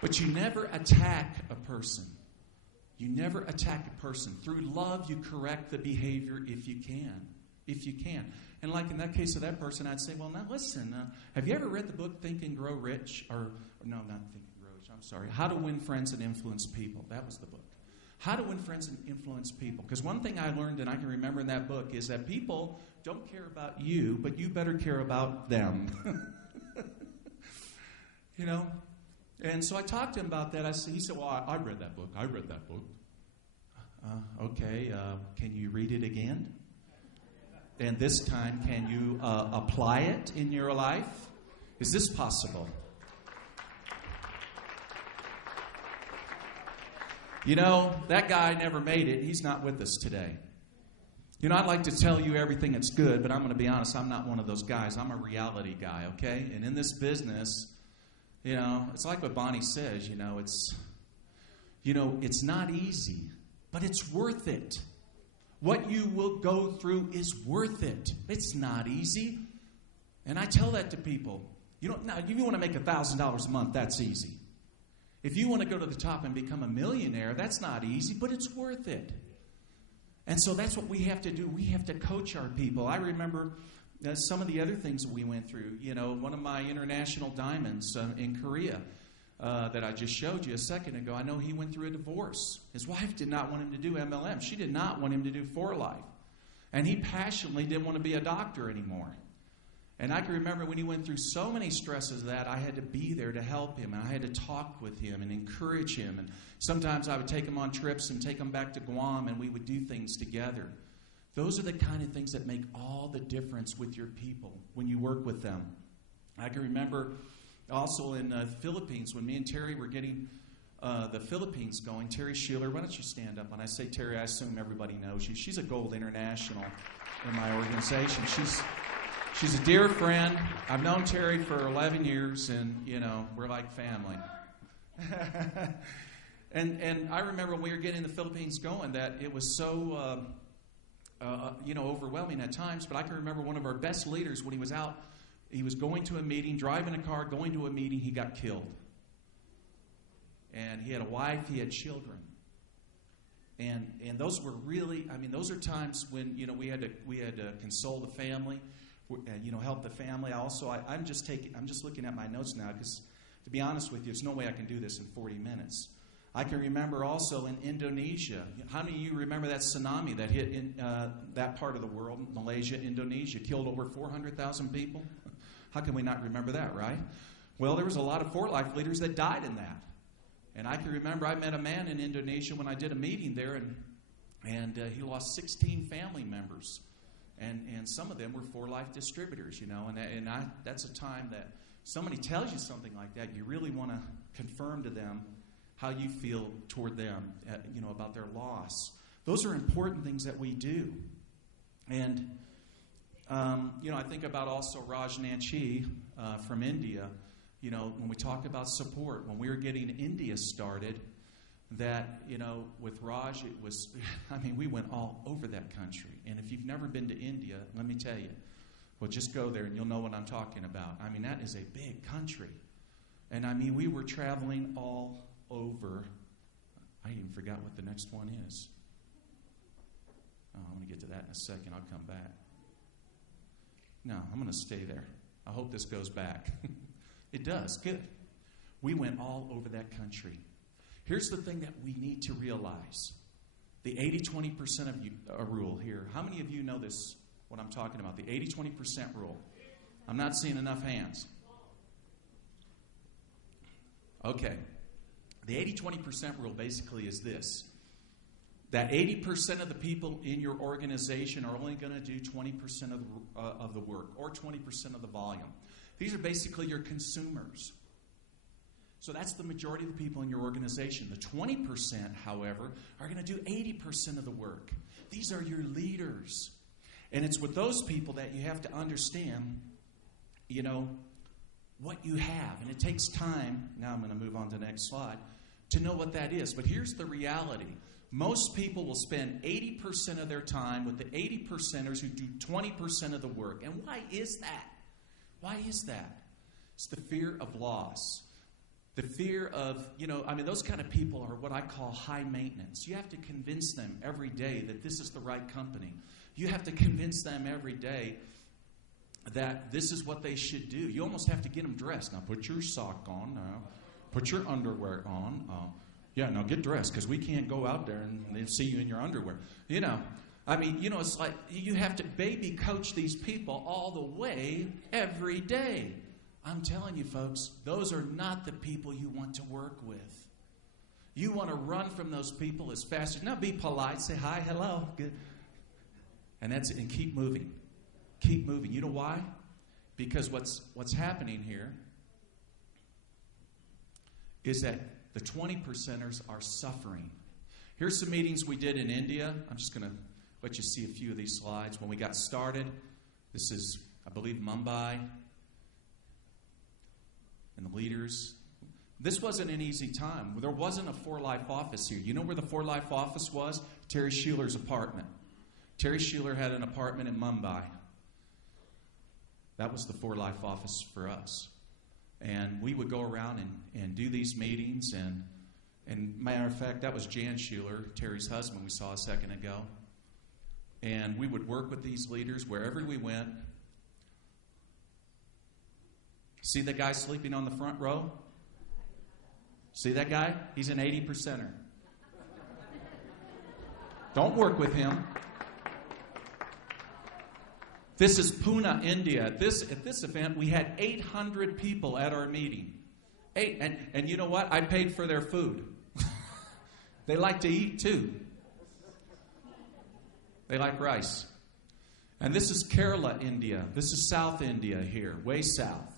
But you never attack a person. You never attack a person. Through love, you correct the behavior if you can. If you can. And like in that case of that person, I'd say, well, now listen, have you ever read the book Think and Grow Rich? Or no, not Think and Grow Rich, I'm sorry. How to Win Friends and Influence People. That was the book. How to Win Friends and Influence People. Because one thing I learned, and I can remember in that book, is that people don't care about you, but you better care about them. You know? And so I talked to him about that. He said, well, I read that book. I read that book. Okay, can you read it again? And this time, can you apply it in your life? Is this possible? You know, that guy never made it. He's not with us today. You know, I'd like to tell you everything that's good, but I'm going to be honest, I'm not one of those guys. I'm a reality guy, okay? And in this business, you know, it's like what Bonnie says, it's not easy, but it's worth it. What you will go through is worth it. It's not easy. And I tell that to people. Now, if you want to make $1,000 a month, that's easy. If you want to go to the top and become a millionaire, that's not easy, but it's worth it. And so that's what we have to do. We have to coach our people. I remember some of the other things that we went through. You know, one of my international diamonds in Korea that I just showed you a second ago, I know he went through a divorce. His wife did not want him to do MLM. She did not want him to do For Life. And he passionately didn't want to be a doctor anymore. And I can remember when he went through so many stresses that I had to be there to help him. And I had to talk with him and encourage him. And sometimes I would take him on trips and take him back to Guam, and we would do things together. Those are the kind of things that make all the difference with your people when you work with them. I can remember also in the Philippines when me and Terry were getting the Philippines going. Terry Sheeler, why don't you stand up? When I say Terry, I assume everybody knows you. She's a gold international in my organization. She's a dear friend. I've known Terry for 11 years, and, we're like family. and I remember when we were getting the Philippines going that it was so, overwhelming at times. But I can remember one of our best leaders, when he was out, he was going to a meeting, driving a car, going to a meeting, he got killed. And he had a wife, he had children. And those were really, those are times when, we had to console the family. Help the family. I'm just looking at my notes now because, to be honest with you, there's no way I can do this in 40 minutes. I can remember also in Indonesia. How many of you remember that tsunami that hit in that part of the world, Malaysia, Indonesia, killed over 400,000 people? How can we not remember that, right? Well, there was a lot of For Life leaders that died in that. And I can remember I met a man in Indonesia when I did a meeting there, and he lost 16 family members. And some of them were For Life distributors, and that's a time that somebody tells you something like that, you really want to confirm to them how you feel toward them, about their loss. Those are important things that we do. And, I think about also Raj Nanchi from India, when we talk about support, when we were getting India started, that, with Raj, it was, we went all over that country. And if you've never been to India, let me tell you, well, just go there and you'll know what I'm talking about. That is a big country. And, we were traveling all over. I even forgot what the next one is. Oh, I'm going to get to that in a second. I'll come back. No, I'm going to stay there. I hope this goes back. It does. Good. We went all over that country. Here's the thing that we need to realize. The 80-20% of you rule here. How many of you know this, what I'm talking about? The 80-20% rule. I'm not seeing enough hands. Okay. The 80-20% rule basically is this. That 80% of the people in your organization are only going to do 20% of the work or 20% of the volume. These are basically your consumers. So that's the majority of the people in your organization. The 20%, however, are going to do 80% of the work. These are your leaders. And it's with those people that you have to understand, what you have. And it takes time, now I'm going to move on to the next slide, to know what that is. But here's the reality. Most people will spend 80% of their time with the 80%ers who do 20% of the work. And why is that? Why is that? It's the fear of loss. The fear of, those kind of people are what I call high maintenance. You have to convince them every day that this is the right company. You have to convince them every day that this is what they should do. You almost have to get them dressed. Now, put your sock on now. Put your underwear on. Now get dressed, because we can't go out there and they see you in your underwear. It's like you have to baby coach these people all the way every day. I'm telling you, folks, those are not the people you want to work with. You want to run from those people as fast as... Now, be polite. Say hi, hello. Good. And that's it. And keep moving. Keep moving. You know why? Because what's happening here is that the 20%ers are suffering. Here's some meetings we did in India. I'm just going to let you see a few of these slides. When we got started, this is, I believe, Mumbai. And the leaders. This wasn't an easy time. There wasn't a For Life office here. You know where the For Life office was? Terry Schuler's apartment. Terry Schuler had an apartment in Mumbai. That was the For Life office for us. And we would go around and do these meetings. And matter of fact, that was Jan Schuler, Terry's husband we saw a second ago. And we would work with these leaders wherever we went. See that guy sleeping on the front row? See that guy? He's an 80%er. Don't work with him. This is Pune, India. At this event, we had 800 people at our meeting. And you know what? I paid for their food. They like to eat too. They like rice. And this is Kerala, India. This is South India here, way south.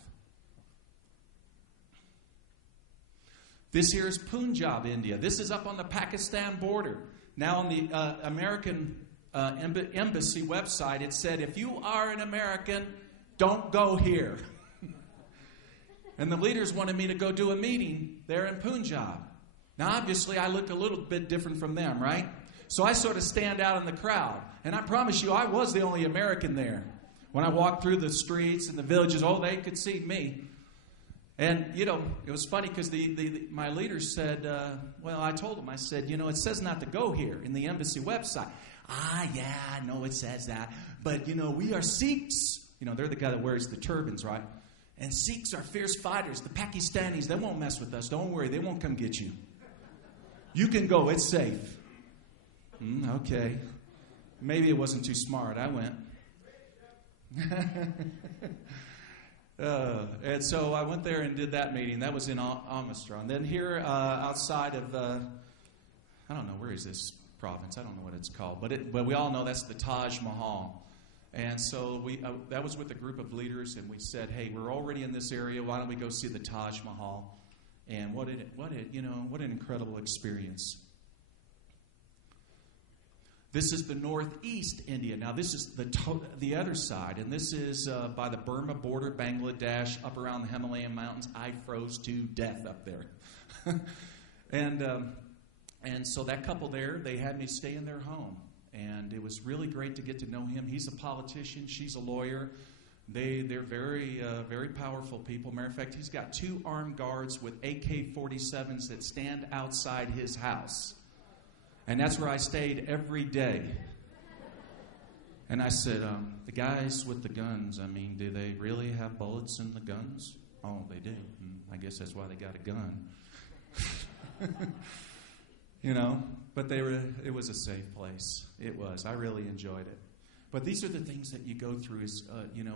This here is Punjab, India. This is up on the Pakistan border. Now on the American embassy website, it said, if you are an American, don't go here. And the leaders wanted me to go do a meeting there in Punjab. Now, obviously, I look a little bit different from them, right? So I sort of stand out in the crowd. And I promise you, I was the only American there. When I walked through the streets and the villages, they could see me. And, it was funny because my leaders said, I told them, I said, it says not to go here in the embassy website. Yeah, I know it says that. But, we are Sikhs. They're the guy that wears the turbans, right? And Sikhs are fierce fighters. The Pakistanis, they won't mess with us. Don't worry, they won't come get you. You can go, it's safe. Okay. Maybe it wasn't too smart. I went. And so I went there and did that meeting. That was in Amritsar. And then here outside of, I don't know, where is this province? I don't know what it's called. But we all know that's the Taj Mahal. And so that was with a group of leaders, and we said, hey, we're already in this area. Why don't we go see the Taj Mahal? And what an incredible experience. This is the northeast India. Now, this is the other side, and this is by the Burma border, Bangladesh, up around the Himalayan mountains. I froze to death up there. And so that couple there, they had me stay in their home, and it was really great to get to know him. He's a politician. She's a lawyer. They're very, very powerful people. Matter of fact, he's got 2 armed guards with AK-47s that stand outside his house. And that's where I stayed every day. And I said, the guys with the guns, do they really have bullets in the guns? Oh, they do. I guess that's why they got a gun. But it was a safe place. It was. I really enjoyed it. But these are the things that you go through is,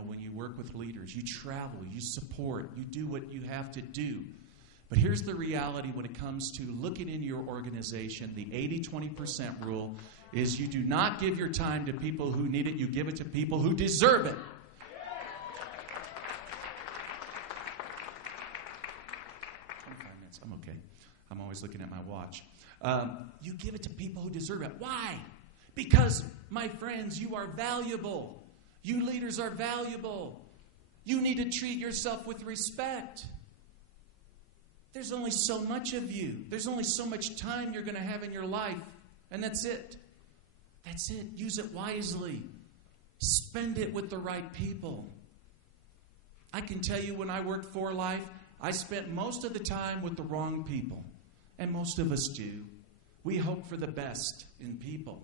when you work with leaders. You travel, you support, you do what you have to do. But here's the reality when it comes to looking in your organization. The 80-20% rule is you do not give your time to people who need it. You give it to people who deserve it. 25 minutes. I'm okay. I'm always looking at my watch. You give it to people who deserve it. Why? Because, my friends, you are valuable. You leaders are valuable. You need to treat yourself with respect. There's only so much of you. There's only so much time you're going to have in your life. And that's it. That's it. Use it wisely. Spend it with the right people. I can tell you when I worked for Life, I spent most of the time with the wrong people. And most of us do. We hope for the best in people.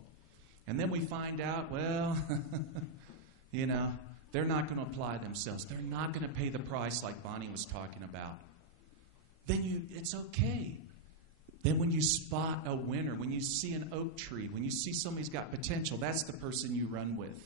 And then we find out, well, they're not going to apply themselves. They're not going to pay the price like Bonnie was talking about. Then it's okay. Then when you spot a winner, when you see an oak tree, when you see somebody's got potential, that's the person you run with.